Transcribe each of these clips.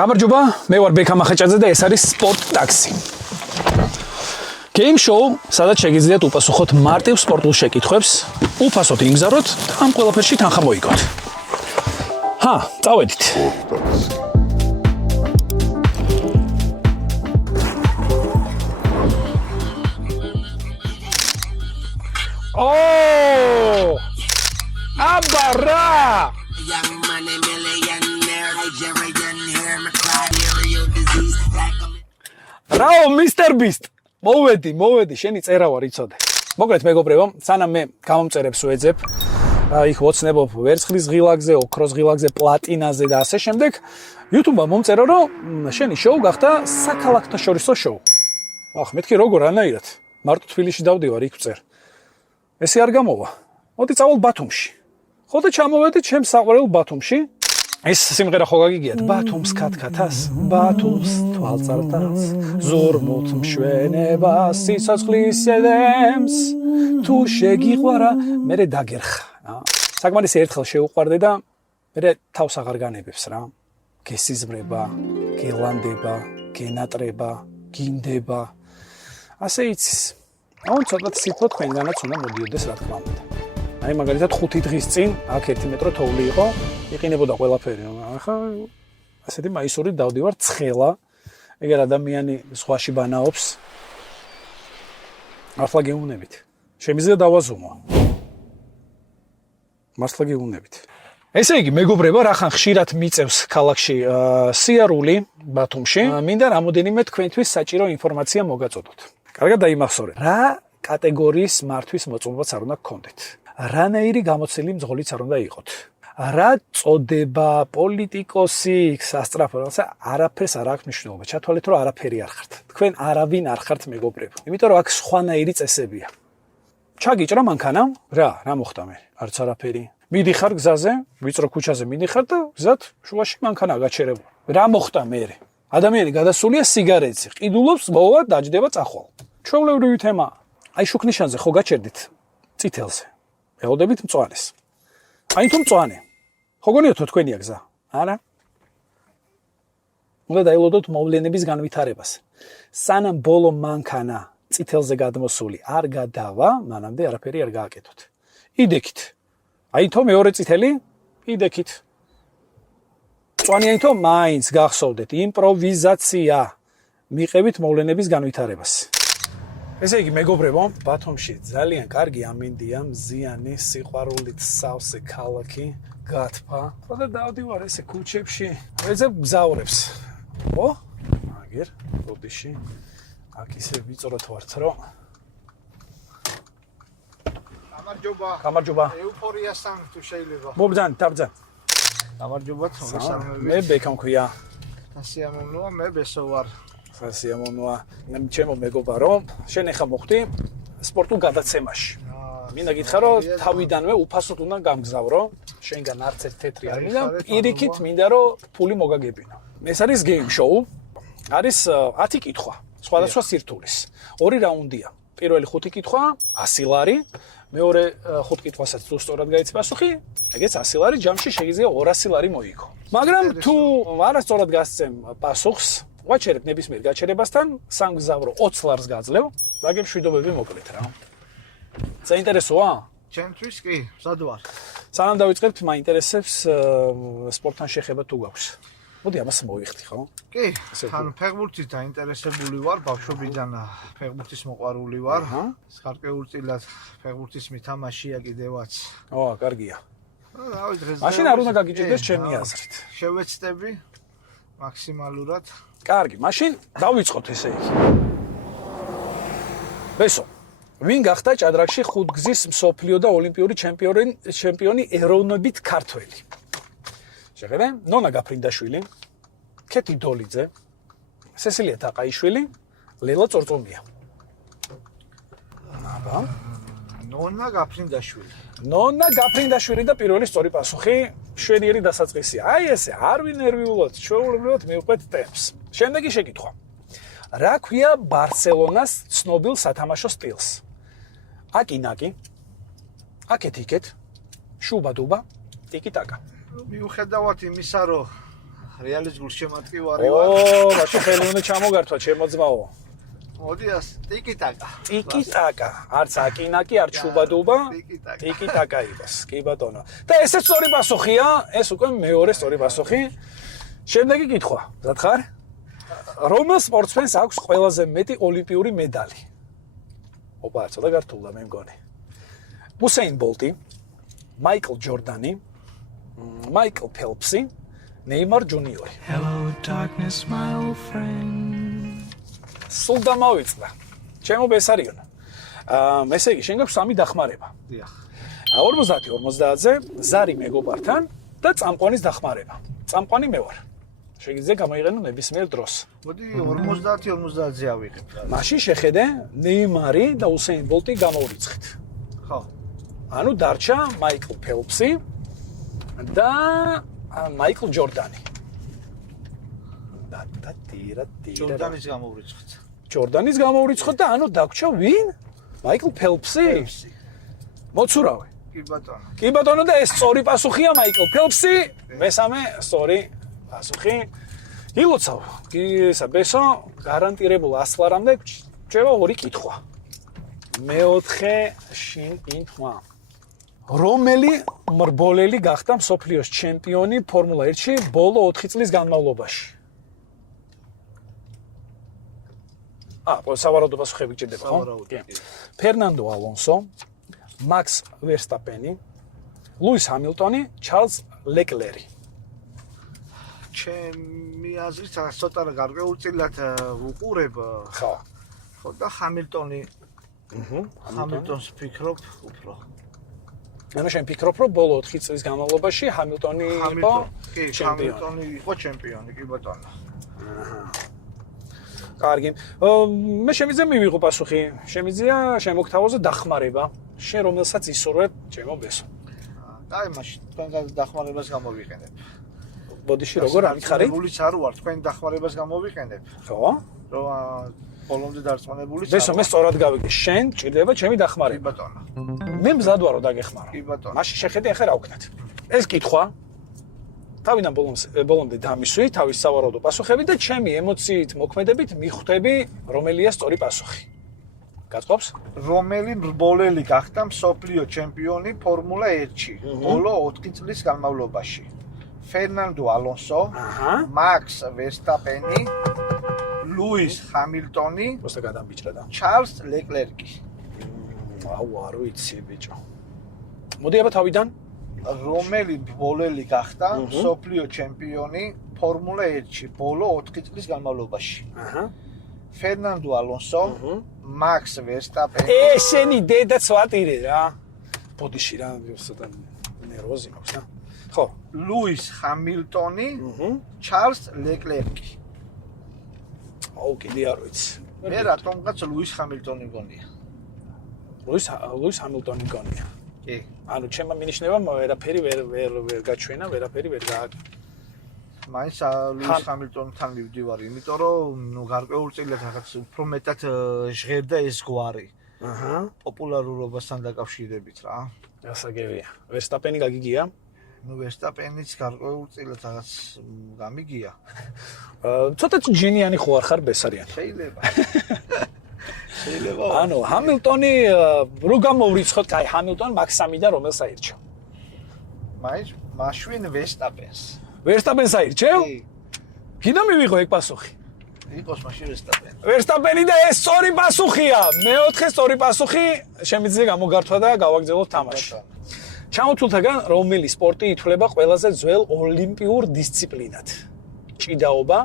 გამარჯობა, მე ვარ ბექა მახაჭაძე და ეს არის სპორტ ტაქსი. Game show, სადაც შეგიძლიათ უპასუხოთ მარტივ სპორტულ შეკითხვებს, უფასოდ იმგზავროთ და ამ ყველაფერში თანხა მოიგოთ. წავედით. აბარა! რაო მისტერ ბისტ მოვედი შენი წერა ვარ იცოდე მოგეთ მეგობრებო სანამ მე გამომწერებს ვეძებ იქ ვოცნებობ ვერცხლის ღილაკზე ოქროს ღილაკზე პლატინაზე და ასე შემდეგ YouTube-მა მომწერა რომ შენი შოუ გახდა საქალაქთაშორისო შოუ მეთქი როგორ ანაირად მარტო თბილისში დავდივარ იქ ვწერ ესე არ გამოვა მოდი წავალ ბათუმში ხო და ჩამოვედი ჩემს საყვარელ ბათუმში ეს სიმღერა ხო გაგიგიათ ბათუმს ქათქათას ბათუმს თვალწარმტანს ზურმუთ მშვენება სიცოცხლის ედემს თუ შეგიყვარა მე დაგერხა საკმარის ერთხელ შეუყვარდე და მე თავს აღარ განებებს რა გესიზმრება გელანდება გენატრება გინდება ასე იცის აუ ცოტა სიტყვა თქვენგანაც უნდა მოდიოდეს რა თქმა უნდა აი მაგალითად 5 დღის წინ აქ 1 მეტრო თოვლი იყო იყინებოდა ყველაფერი ახლა ასეთი მაისური დავდივარ ცხელა ეგერ ადამიანი სხვაში ბანაობს მართლა გეუბნებით შემიძლია დავაზუმო მართლა გეუბნებით ესე იგი მეგობრებო რახან ხშირად მიწევს ქალაქში სიარული ბათუმში მინდა რამოდენიმე თქვენთვის საჭირო ინფორმაცია მოგაწოდოთ კარგად დაიმახსოვრეთ რა კატეგორიის მართვის მოწყობაც არ უნდა გქონდეთ რანაირი გამოცილი მძღოლიც არ უნდა იყოთ რა წოდება პოლიტიკოსი სასტრაფო რაღაცა არაფერს არ აქვს მნიშვნელობა ჩათვალეთ რომ არაფერი არ ხართ თქვენ არავინ არ ხართ მეგობრებო იმიტომ რომ აქ სხვანაირი წესებია ჩაგიჭრა მანქანა რა მოხდა მე არც არაფერი მიდიხარ გზაზე ვიწრო ქუჩაზე მიდიხარ და გზად შუაში მანქანა გაჩერებული რა მოხდა მე ადამიანი გადასულია სიგარეტზე ყიდულობს მოვა დაჯდება წახვალ ჩვეულებრივი თემა აი შუქნიშანზე ხო გაჩერდით წითელზე ელოდებით მწვანეს აი თუ მწვანე ხო გონიათ თქვენია გზა არა უნდა დაელოდოთ მოვლენების განვითარებას სანამ ბოლო მანქანა წითელზე გადმოსული არ გადავა მანამდე არაფერი არ გააკეთოთ იდექით აი თუ მეორე წითელი იდექით მწვანე აი თუ მაინც გახსოვდეთ იმპროვიზაცია მიყევით მოვლენების განვითარებას ესე იგი მეგობრებო, ბათუმში ძალიან კარგი ამინდია, მზიანი, სიყვარულით სავსე ქალაქი, გათფა. ხოდა დავდივარ ესე ქუჩებში, ვეძებ გზავრებს. ხო? აგერ, ბოდიში. აქ ისე ვიწროთ ვართ, რომ გამარჯობა. ეუფორიასთან თუ შეიძლება. მობძან, დაბძან. გამარჯობა, მოგესალმებით. მე ბექა მქვია. სასიამოვნოა, მე ბესო ვარ. სასიამოვნოა. ჩემო მეგობარო, შენ ახლა მოხდი სპორტულ გადაცემაში. მინდა გითხრა რომ თავიდანვე უფასოდ უნდა გამგზავრო, შენგან არც ერთ თეთრი არ მინდა, პირიქით მინდა რომ ფული მოგაგებინო. ეს არის game show. არის 10 კითხვა, სხვადასხვა სირთულის. 2 რაუნდია. პირველი 5 კითხვა 100 ლარი, მეორე 5 კითხვასაც თუ სწორად გაიცი პასუხი, ეგეც 100 ლარი, ჯამში შეგიძლია 200 ლარი მოიგო. მაგრამ თუ არასწორად გასცემ პასუხს ვაჩერებ ნებისმიერ გაჩერებასთან სამგზავრო 20 ლარს გაძლევ და გემშვიდობები მოკლეთ რა. საინტერესოა? ჩემთვის კი, სად ვარ? სანამ დავიწყებთ, მაინტერესებს სპორტთან შეხება თუ გაქვს. მოდი ამას მოვიხდი, ხო? კი, ანუ ფეხბურთით დაინტერესებული ვარ, ბავშვობიდან ფეხბურთის მოყვარული ვარ. სხარკეულწილად ფეხბურთის მითამაშია კიდევაც. კარგია. რავი, დღეს მაშინ არ უნდა გაგიჭირდეს ჩემი აზრით. შევეცდები მაქსიმალურად. კარგი, მაშინ დავიწყოთ ესე იგი. ბესო, ვინ გახდა ჭადრაკში 5 გზის მსოფლიო და ოლიმპიური ჩემპიონი ეროვნებით ქართველი? შეხედე, ნონა გაფრინდაშვილი, ქეთი დოლიძე, სესილია თაყაიშვილი, ლელა წორწომია. აბა, ნონა გაფრინდაშვილი. ნონა გაფრინდაშვილი და პირველი სწორი პასუხი შვედიერი დასაწყისია. აი ესე, არ ვინერვიულად, ჩვეულებრივად მივყვეთ ტემპს. შემდეგი შეკითხვა. რა ქვია ბარსელონას ცნობილ სათამაშო სტილს? აკინაკი, აკეთიკეთ, შუბადუბა, ტიკიტაკა. მიუხედავად იმისა, რომ რეალის გულშემატკივარი ვარ. მაშინ ხელი უნდა ჩამოგართვა, ჩემო ძმაო. მოდი ას ტიკიტაკა. ტიკიტაკა, არც აკინაკი, არც შუბადობა. ტიკიტაკა იყოს, კი ბატონო. და ესეც სწორი პასუხია, ეს უკვე მეორე სწორი პასუხი. შემდეგი კითხვა, მზად ხარ? რომელ სპორტსმენს აქვს ყველაზე მეტი ოლიმპიური медаლი? ოპა, ცოტა გართულდა მე მგონი. უსეინ ბოლტი, მაიკლ ჯორდანი, მაიკლ ფელპსი, ნეიმარ ჯუნიორი. Hello darkness my old friend. სულ დამავიწყდა. ჩემო ბესარიონ. ესე იგი, შენ გაქვს 3 დახმარება. დიახ. 50-50-ზე ზარი მეგობართან და წამყვანის დახმარება. წამყვანი მე ვარ. შეგიძლია გამოიყენო ნებისმიერ დროს. მოდი 50-50-ზე ავიღებ. მაშინ შეხედე ნეიმარი და უსეინ ბოლტი გამოურიცხეთ. ხო. ანუ დარჩა მაიკლ ფელპსი და მაიკლ ჯორდანი. და ტირა. ჯორდანის გამოვრიცხეთ. ჯორდანის გამოურიცხოთ და ანუ დაგვრჩა ვინ? მაიკლ ფელპსი. მოცურავე. კი ბატონო. კი ბატონო და ეს სწორი პასუხია მაიკლ ფელპსი. მესამე სწორი პასუხი. ილოცავ. კი ესა ბესო გარანტირებულ 100 ლარამდე გვჭირდება 2 კითხვა. მეოთხე შინ კითხვა. რომელი მრბოლელი გახდა მსოფლიოს ჩემპიონი ფორმულა 1-ში ბოლო 4 წლის განმავლობაში? სავარაუდო პასუხები გჭირდება, ხო? ფერნანდო ალონსო, მაქს ვერსტაპენი, ლუის ჰამილტონი, ჩარლზ ლეკლერი. ჩემი აზრით ცოტა გარკვეულწილად ვუყურებ. ხო. ხო და ჰამილტონი. ჰამილტონს ფიქრობ უფრო. ანუ შენ ფიქრობ, რომ ბოლო 4 წლის განმავლობაში ჰამილტონი იყო ჩემპიონი. ჰამილტონი იყო ჩემპიონი, კი ბატონო. კარგი. მე შემიძლია მივიღო პასუხი. შემიძლია შემოგთავაზო დახმარება. შენ რომელსაც ისურვებ, ჩემო ბესო. აი მაშინ თქვენ დახმარებას გამოვიყენებ. ბოდიში როგორ ამითხარი? დარწმუნებულიც არ ვარ, თქვენ დახმარებას გამოვიყენებ. ხო? რომ ბოლომდე დარწმუნებულიც არ ბესო, მე სწორად გავიგე. შენ ჭირდება ჩემი კი დახმარება. ბატონო. მე მზად ვარო დაგეხმარო. კი ბატონო. მაშინ შეხედე ახლა რა ვქნათ. ეს კითხვა თავიდან ბოლომდე დამისვი, თავის სავარაუდო პასუხები და ჩემი ემოციით მოქმედებით მიხვდები, რომელია სწორი პასუხი. გაწყობს? რომელი მრბოლელი გახდა მსოფლიო ჩემპიონი ფორმულა 1-ში ბოლო 4 წლის განმავლობაში? ფერნანდო ალონსო, მაქს ვერსტაპენი, ლუის ჰამილტონი, просто გადამბიჭრა და. ჩარლზ ლეკლერკი. აუ, არ ვიცი, ბიჭო. მოდი აბა თავიდან. რომელი მრბოლელი გახდა მსოფლიო ჩემპიონი ფორმულა 1-ში ბოლო 4 წლის განმავლობაში? ფერნანდო ალონსო, მაქს ვერსტაპენი. შენი დედა ცვატირე რა. ბოდიში რა, ცოტა ნერვოზი მაქვს რა. ხო. ლუის ჰამილტონი, ჩარლზ ლეკლერკი. აუ, კიდე არ ვიცი. მე რატომღაც ლუის ჰამილტონი მგონია. ლუის ჰამილტონი მგონია. კი. ანუ ჩემმა მინიშნებამ ვერაფერი ვერ გაჩვენა, ვერაფერი ვერ გააკ. მაინც ლუის ჰამილტონთან მივდივარ, იმიტომ რომ ნუ გარკვეულწილად რაღაც უფრო მეტად ჟღერდა ეს გვარი. პოპულარობასთან დაკავშირებით რა. გასაგებია. ვერსტაპენი გაგიგია? ნუ ვერსტაპენიც გარკვეულწილად რაღაც გამიგია. ცოტა ჯინიანი ხო არ ხარ ბესარიანი? შეიძლება. შეიძლება. ანუ ჰამილტონი რო გამოვრიცხოთ, კაი, ჰამილტონი მაქსამი და რომელს აირჩევ? მაინც მაშვენ ვერსტაპენს. ვერსტაპენს აირჩევ? კი. კიდე მივიღო ეგ პასუხი. იყოს მაშინ ვერსტაპენი. ვერსტაპენი და ეს სწორი პასუხია. მეოთხე სწორი პასუხი შემიძლია გამოგართვა და გავაგრძელოთ თამაში. ჩამოთვლთაგან რომელი სპორტი ითვლება ყველაზე ძველ ოლიმპიურ დისციპლინად? ჭიდაობა,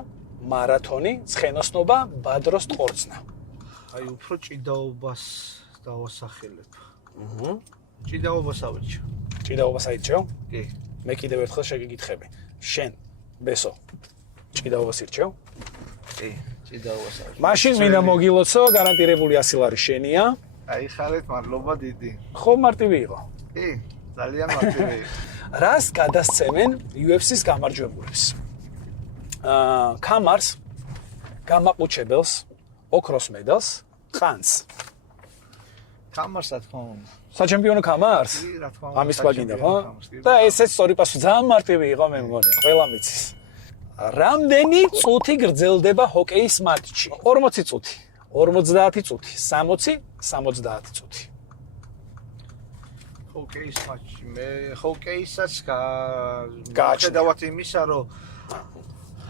მარათონი, ცხენოსნობა, ბადროს ტყორცნა. აი უფრო ჭიდაობას დავასახელებ. ჭიდაობას ავირჩევ. ჭიდაობას აირჩევ? კი. მე კიდევ ერთხელ შეგიკითხები. შენ, ბესო, ჭიდაობას ირჩევ? კი, ჭიდაობას ავირჩევ. მაშინ მინდა მოგილოცო, გარანტირებული 100 ლარი შენია. აი ხარეთ, მადლობა დიდი. ხო მარტივი იყო. კი, ძალიან მარტივი. რას გადასცემენ UFC-ს გამარჯვებულებს? კამარს, გამაყუჩებელს, ოქროს მედალს, ყანს. კამარს რა თქმა უნდა. საჩემპიონო კამარს? კი, რა თქმა უნდა. ამის მაგინდა, ხო? და ესეც სწორი პასუხი, ძალიან მარტივი იყო მე მგონი, ყველა მიცის. რამდენი წუთი გრძელდება ჰოკეის მატჩი? 40 წუთი, 50 წუთი, 60, 70 წუთი. ჰოკეის მატჩი. მე ჰოკეისაც გააჩნია. ხედავთ იმისა, რომ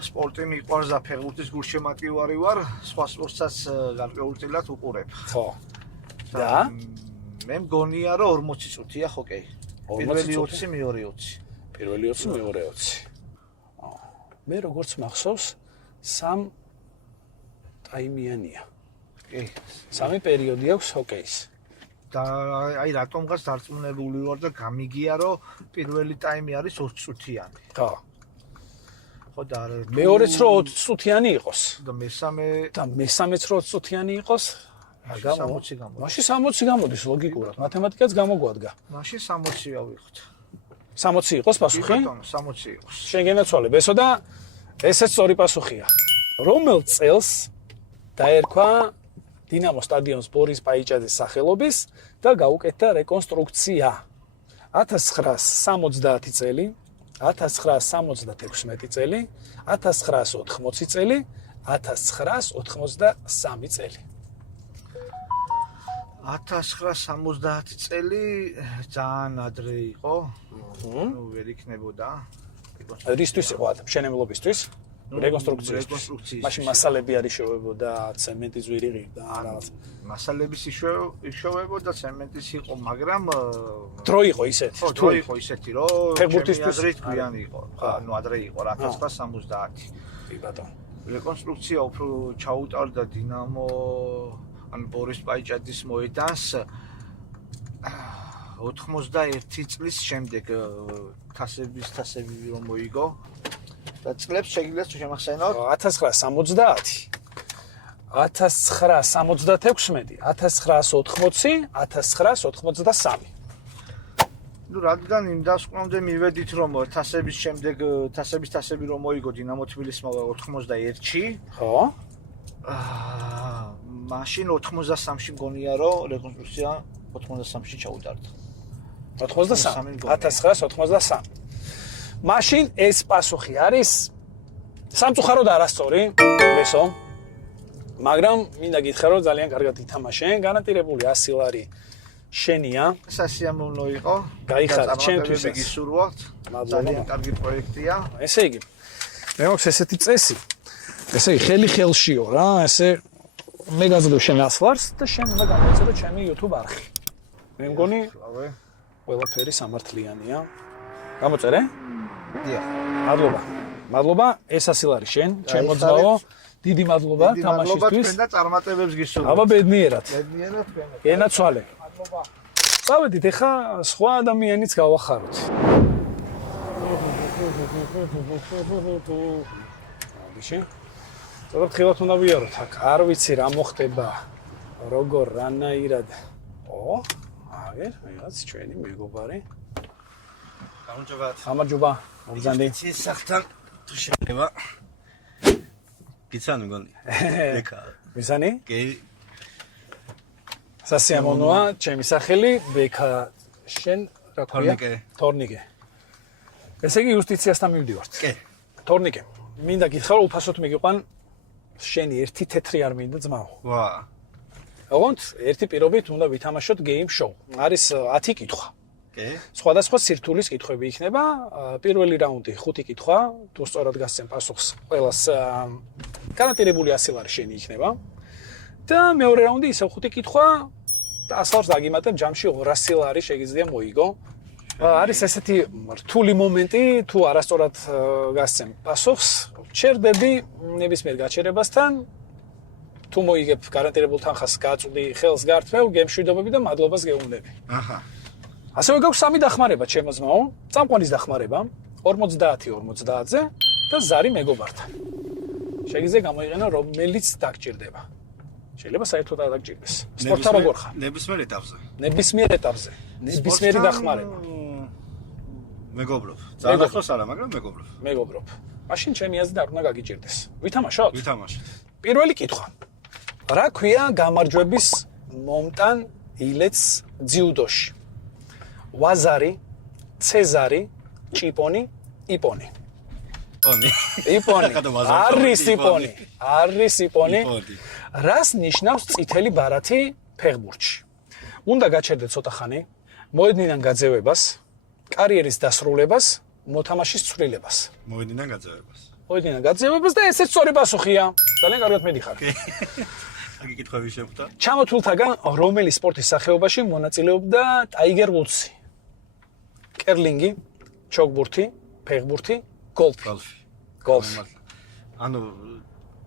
სპორტი მიყვარს და ფეხბურთის გულშემატკივარი ვარ, სხვა სპორტსაც გარკვეულწილად უყურებ. ხო. და მე მგონია, რომ 40 წუთია ჰოკეი. 40 პირველი წუთი? 20, მეორე 20. პირველი 20, მეორე 20. მე როგორც მახსოვს, 3 ტაიმიანია. კი. 3 პერიოდი აქვს ჰოკეის. და აი რატომღაც დარწმუნებული ვარ და გამიგია, რომ პირველი ტაიმი არის 20 წუთიანი. ხო. ხო და მეორეც რო 20 წუთიანი იყოს და მესამე და მესამეც რო 20 წუთიანი იყოს, რა გამო? 60 გამოდის. მაშინ 60 გამოდის ლოგიკურად. მათემატიკაც გამოგვადგა. მაშინ 60 ავიღოთ. 60 იყოს პასუხი? ბატონო, 60 იყოს. შენ გენაცვალე ბესო და ესეც სწორი პასუხია. რომელ წელს დაერქვა დინამო სტადიონს ბორის პაიჭაძის სახელობის და გაუკეთდა რეკონსტრუქცია? 1970 წელი, 1976 წელი, 1980 წელი, 1983 წელი. 1970 წელი ძალიან ადრე იყო. ნუ ვერ იქნებოდა. რისთვის იყო მშენებლობისთვის? რეკონსტრუქციის. რეკონსტრუქციის. მაშინ მასალები არ იშოვებოდა, ცემენტი ძვირი ღირდა, რაღაც. მასალების იშოვებოდა, ცემენტის იყო, მაგრამ დრო იყო ისეთი. ხო, დრო იყო ისეთი, რომ ფეხბურთისთვის ადრე გვიანი იყო. ხო, ნუ ადრე იყო, 1970. კი ბატონო. რეკონსტრუქცია უფრო ჩაუტარდა დინამო ან ბორის პაიჭაძის მოედანს 91 წლის შემდეგ თასები რომ მოიგო და წლებს შეგიძლიათ შემახსენოთ 1970, 1976, 1980, 1983. ნუ რადგან იმ დასკვნამდე მივედით რომ თასები რომ მოიგო დინამო თბილისმა 91-ში ხო? მაშინ 83-ში მგონია რომ რეკონსტრუქცია 83-ში ჩაუტარდა. 83, 1983. მაშინ ეს პასუხი არის სამწუხაროდ არასწორი, მესო. მაგრამ მინდა გითხრა რომ ძალიან კარგად ითამაშენ, გარანტირებული 100 ლარი შენია. სასიამოვნო იყო. გაიხარეთ ჩემთვისაც. გისურვოთ. ძალიან კარგი პროექტია. ესე იგი, მე მაქვს ესეთი წესი. ესე იგი, ხელი ხელშიო რა, ესე მე გაზრდო შენ 100 ლარს და შენ უნდა გამოიწერო ჩემი YouTube არხი. მე მგონი რავე. ყველაფერი სამართლიანია. გამოწერე? დიახ. მადლობა. მადლობა, ეს 100 ლარი შენ, ჩემო ძმაო. დიდი მადლობა თამაშისთვის. თქვენ და წარმატებებს გისურვებთ. აბა ბედნიერად. ბედნიერად თქვენ. გენაცვალე. მადლობა. წავედით, ეხა სხვა ადამიანიც გავახაროთ. ვიში? ზოგადად ხილათ უნდა ვიაროთ, აქ არ ვიცი რა მოხდება. როგორ რანაირად. აგერ, რაღაც ჩვენი მეგობარი. გამარჯობათ. გამარჯობა, მოგზანდი. ის სახთან თუ შეიძლება. გიცანი მგონი. ეკა. მიზანი? კი. სასიამოვნოა, ჩემი სახელი ბექა შენ რა ქვია? თორნიკე. თორნიკე. ესე იგი იუსტიციასთან მივდივართ. კი. თორნიკე, მინდა გითხრა რომ უფასოდ მიგიყვან შენი ერთი თეთრი არ მინდა ძმაო. ვა. ოღონდ ერთი პირობით უნდა ვითამაშოთ game show. არის 10 კითხვა. კი. სხვადასხვა სირთულის კითხვები იქნება. პირველი რაუნდი 5 კითხვა, თუ სწორად გასცემ პასუხს, ყველას გარანტირებული 100 ლარი შენი იქნება. და მეორე რაუნდი ისევ 5 კითხვა და 100 ლარს დაგიმატებ, ჯამში 200 ლარი შეგიძლია მოიგო. არის ესეთი რთული მომენტი, თუ არასწორად გასცემ პასუხს, ჩერდები ნებისმიერ გაჩერებასთან. თუ მოიგებ გარანტირებულ თანხას, გაწვდი ხელს გართმევ, გემშვიდობები და მადლობას გეუბნები. აჰა. ასევე გაქვს 3 დახმარება, ჩემო ძმაო, წამყვანის დახმარება 50-50-ზე და ზარი მეგობართან. შეგიძლია გამოიყენო რომელიც დაგჭირდება. შეიძლება საერთოდ არ დაგჭირდეს. სპორტა როგორ ხარ? ნებისმიერ ეტაპზე. ნებისმიერ ეტაპზე. ნებისმიერი დახმარება. მეგობრობ. ძალიან ახლოს არა, მაგრამ მეგობრობ. მეგობრობ. მაშინ ჩემი აზრით არ უნდა გაგიჭირდეს. ვითამაშოთ? ვითამაშოთ. პირველი კითხვა. რა ქვია გამარჯვების მომტან ილეთს ძიუდოში? ვაზარი, ცეზარი, ჭიპონი, იპონი. იპონი. იპონი. არის იპონი. არის იპონი. იპონი. რას ნიშნავს წითელი ბარათი ფეხბურთში? უნდა გაჩერდეთ ცოტა ხანი, მოედნიდან გაძევებას, კარიერის დასრულებას, მოთამაშის ცვლილებას. მოედნიდან გაძევებას. მოედნიდან გაძევებას და ესეც სწორი პასუხია. ძალიან კარგად მედიხარ. აგი კითხვები შემხვდა? ჩამოთვლთაგან რომელი სპორტის სახეობაში მონაწილეობდა ტაიგერ ვუდსი? კერლინგი, ჩოგბურთი, ფეხბურთი, გოლფი. გოლფი. ანუ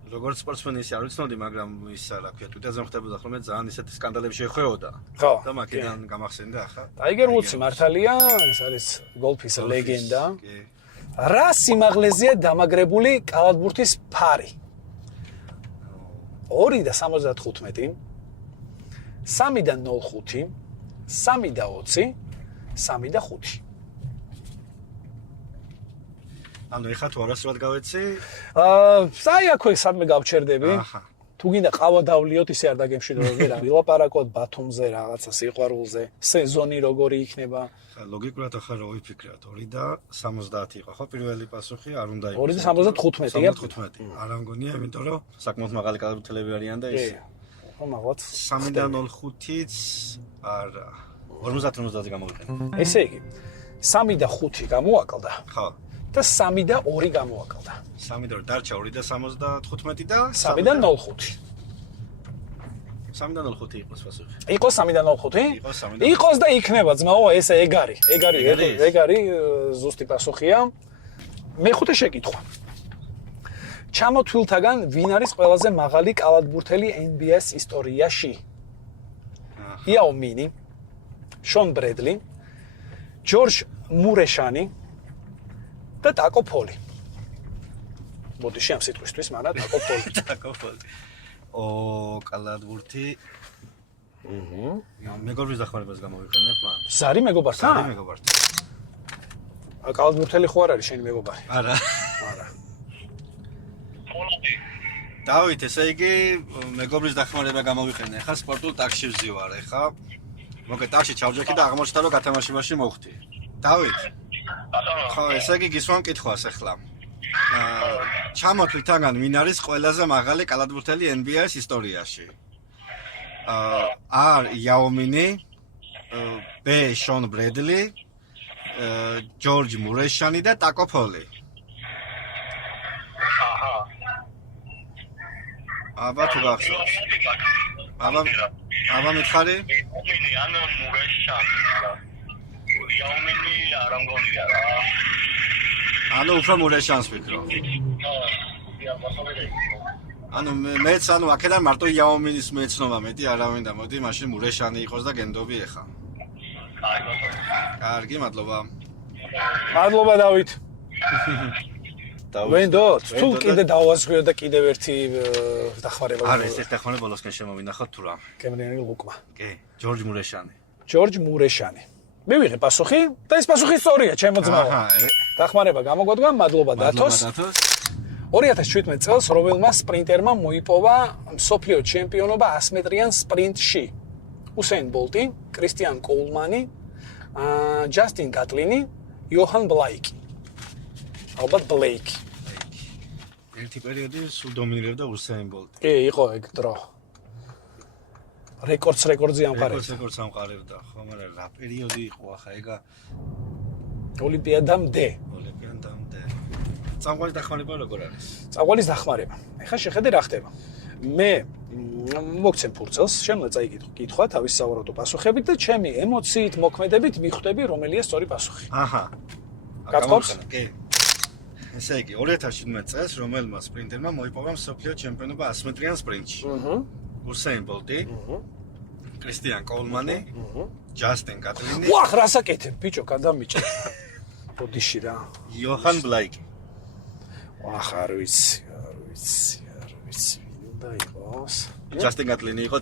როგორც სპორტსმენი ისე არ ვიცნობდი, მაგრამ ის რა ქვია, თვითონაც ხდებოდა ხოლმე ძალიან ისეთი სკანდალები შეხვეოდა. ხო. და მაგიდან გამახსენდა ახლა. ტაიგერ ვუდსი მართალია, ეს არის გოლფის ლეგენდა. კი. რა სიმაღლეზეა დამაგრებული კალათბურთის ფარი? 2 და 75, 3 და 05, 3 და 20, 3 და 5. ანუ ეხლა თუ არასრულად გავეცი, საი აქვე სადმე გავჩერდები. აჰა. თუ გინდა ყავა დავლიოთ, ისე არ დაგემშვიდობები რა, ვილაპარაკოთ ბათუმზე, რაღაცა სიყვარულზე, სეზონი როგორი იქნება. ლოგიკურად ახლა რა ვიფიქრეთ? 2 და 70 იყო, ხო? პირველი პასუხი არ უნდა იყოს. 2 და 75-ია. 75. არ ამგონია, იმიტომ რომ საკმაოდ მაღალი კალათბურთელები არიან და ის. ხო, მაგათ. 3 და 05-იც არა. 50-50 გამოვიყენე. ესე იგი, 3 და 5 გამოვაკლდა ხო. და 3 და 2 გამოვაკლდა. 3 და 2 დარჩა 2 და 75 და 3 და 05. 3 და 05 იყოს პასუხი. იყო 3 და 05? იყო 3 და 05. იყოს და იქნება ძმაო, ესე ეგ არის. ეგ არის ზუსტი პასუხია. მეხუთე შეკითხვა. ჩამოთვლთაგან ვინ არის ყველაზე მაღალი კალათბურთელი NBA-ს ისტორიაში? იაო მინი, შონ ბრედლი, ჯორჯ მურეშანი და ტაკო ფოლი. მოდი შენ სიტყვისთვის, მაგრამ ტაკო ფოლი. ტაკო ფოლი. კალათბურთი. მეგობრის დახმარებას გამოვიყენებ მან. ზარი მეგობართან? ზარი მეგობართან. კალათბურთელი ხო არ არის შენი მეგობარი? არა. არა. დავით, ესე იგი მეგობრის დახმარება გამოვიყენე. ახლა სპორტულ ტაქში ვზივარ, ახლა. მოგეთ ტაქში ჩავჯექი და აღმოჩნდა რომ გათამაშებაში მოვხდი. დავით. ხო, ესე იგი გისვამ კითხვას ახლა. ჩამოთვლითაგან ვინ არის ყველაზე მაღალი კალათბურთელი NBA-ს ისტორიაში? A. იაო მინი, B. შონ ბრედლი, ჯორჯ მურეშანი და ტაკო ფოლი. აბა თუ გახსოვს. აბა მითხარი? მინი ანუ მურეშანი. იაუმენი არ ამგონია რა. ანუ უფრო მურეშანს ვფიქრობ. ანუ მეც ანუ აქედან მარტო იაომინის მეცნობა მეტი არავინ და მოდი მაშინ მურეშანი იყოს და გენდობი ეხა. კარგი, მადლობა. მადლობა დავით. ვენდოთ, თუ კიდე დავასვიო და კიდევ ერთი დახმარება. არა, ეს ერთ დახმარება ბოლოსკენ შემოვინახოთ თუ რა. კემრიანი ლუკმა. კი, ჯორჯ მურეშანი. ჯორჯ მურეშანი. მივიღე პასუხი და ეს პასუხი სწორია, ჩემო ძმაო. დახმარება გამოგვადგა, მადლობა დათოს. 2017 წელს რომელმა სპრინტერმა მოიპოვა მსოფლიო ჩემპიონობა 100 მეტრიან სპრინტში. უსეინ ბოლტი, კრისტიან კოულმანი, ჯასტინ გატლინი, იოჰან ბლაიკი. ალბათ ბლეიკი. ერთი პერიოდი სულ დომინირებდა უსეინ ბოლტი. კი, იყო ეგ დრო. რეკორდზე ამყარებდა. რეკორდს ამყარებდა, ხო, მაგრამ რა პერიოდი იყო ახლა ეგა? ოლიმპიადამდე. ოლიმპიადამდე. წამყვანი დახმარება როგორ არის? წამყვანის დახმარება. ეხლა შეხედე რა ხდება. მე მოგცემ ფურცელს, შენ უნდა წაიგითხო კითხვა თავის სავარაუდო პასუხებით და ჩემი ემოციით, მოქმედებით მიხვდები რომელია სწორი პასუხი. აჰა. გაგწობს? კი. ესე იგი 2017 წელს რომელმა სპრინტერმა მოიპოვა მსოფლიო ჩემპიონობა 100 მეტრიან სპრინტში. უსეინ ბოლტი, კრისტიან კოულმანი, ჯასტინ გატლინი. ვახ, რასაკეთებ, ბიჭო, გადამიჭე. ბოდიში რა. იოჰან ბლაიკი. ვახ, არ ვიცი. უნდა იყოს. ჯასტინ გატლინი იყო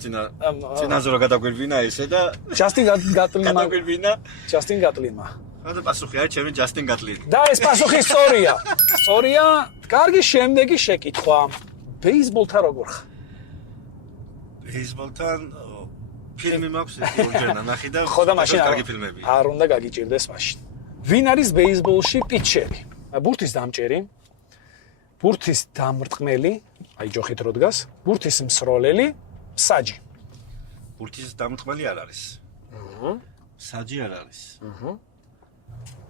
წინაზე რო გადაგვირბინა ესე და ჯასტინ გატლინმა. გადაგვირბინა. ჯასტინ გატლინმა. და პასუხი არის ჩემი ჯასტინ გატლინი. და ეს პასუხი სწორია. სწორია. კარგი, შემდეგი შეკითხვა. ბეისბოლთან როგორ ხარ? ბეისბოლთან ფილმი მაქვს ორჯერ ნახი და ხო და მაშინ კარგი ფილმებია. არ უნდა გაგიჭირდეს მაშინ. ვინ არის ბეისბოლში პიჩერი? ბურთის დამჭერი, ბურთის დამრტყმელი, აი ჯოხით რო დგას, ბურთის მსროლელი, საჯი. ბურთის დამრტყმელი არ არის. საჯი არ არის.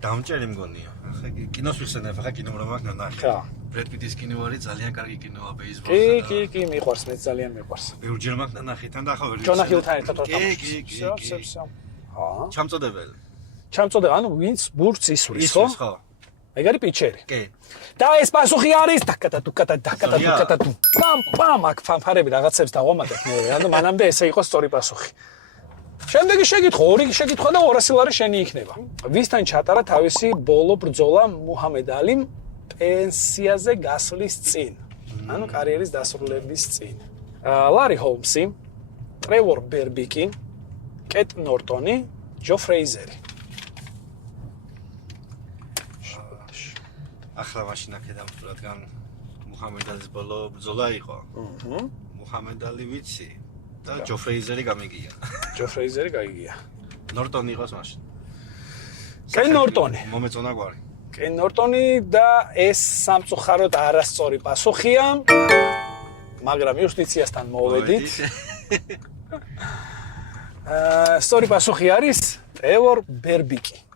დამჭერი მგონია. ახლა კინოს ვიხსენებ, ახლა კინო რომ მაგ ნახე. ხა. ბრედ პიტის კინო არის, ძალიან კარგი კინოა ბეისბოლზე. კი, მიყვარს, მე ძალიან მიყვარს. ბევრჯერ მაგ ნახეთან და ახლა ვერ ჯონა ჰილთან ერთად ვარ კი. აა. ჩამწოდებელი. ჩამწოდე, ანუ ვინც ბურთს ისვრის, ხო? ხო? ეგ არის პიჩერი. კი. და ეს პასუხი არის დაკატატუ. პამ, აქ ფანფარები რაღაცებს დავამატებ მე, ანუ მანამდე ესე იყო სწორი პასუხი. შემდეგი შეკითხვა, ორი შეკითხვა და 200 ლარი შენი იქნება. ვისთან ჩატარა თავისი ბოლო ბრძოლა მუჰამედ ალიმ პენსიაზე გასვლის წინ? ანუ კარიერის დასრულების წინ. ლარი ჰოლმსი, ტრევორ ბერბიკი, კეტ ნორტონი, ჯო ფრეიზერი. ახლა მაშინ აქედან რადგან მუჰამედ ალის ბოლო ბრძოლა იყო. მუჰამედ ალი ვიცი და ჯო ფრეიზერი გამიგია. ჯო ფრეიზერი გაიგია. ნორტონი იყოს მაშინ. კენ ნორტონი. მომეწონა გვარი. კენ ნორტონი და ეს სამწუხაროდ არასწორი პასუხია. მაგრამ იუსტიციასთან მოვედით. სწორი პასუხი არის ტრევორ ბერბიკი.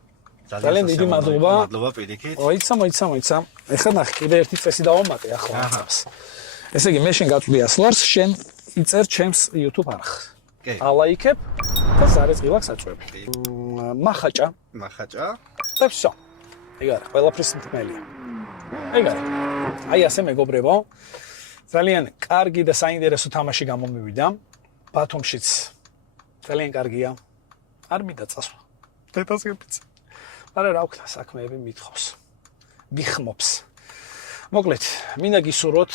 ძალიან დიდი მადლობა. მადლობა პირიქით. მოიცა. ეხლა ნახე, კიდე ერთი წესი დავამატე ახლა ამას. ესე იგი, მე შენ გაწვდი 100 ლარს, შენ იწერ ჩემს YouTube არხს. კი. ალაიქებ და ზარეს ღილაკს აწვევი. მახაჭა და всё. ეგ არის, ყველაფრის მთმელია. ეგ არის. აი ასე მეგობრებო. ძალიან კარგი და საინტერესო თამაში გამომივიდა. ბათუმშიც ძალიან კარგია. არ მინდა წასვლა. დედას გეფიცა. არა რა ვქნა, საქმეები მიხმობს. მოკლედ, მინდა გისურვოთ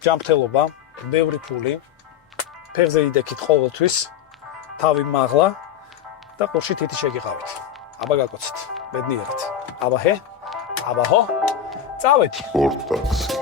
ჯანმრთელობა, ბევრი ფული, ფეხზე იდექით ყოველთვის, თავი მაღლა და ყურში თითი შეგიყავით. აბა გაკოცეთ, ბედნიერად. აბა ჰე, აბა ჰო, წავედი. Sportax.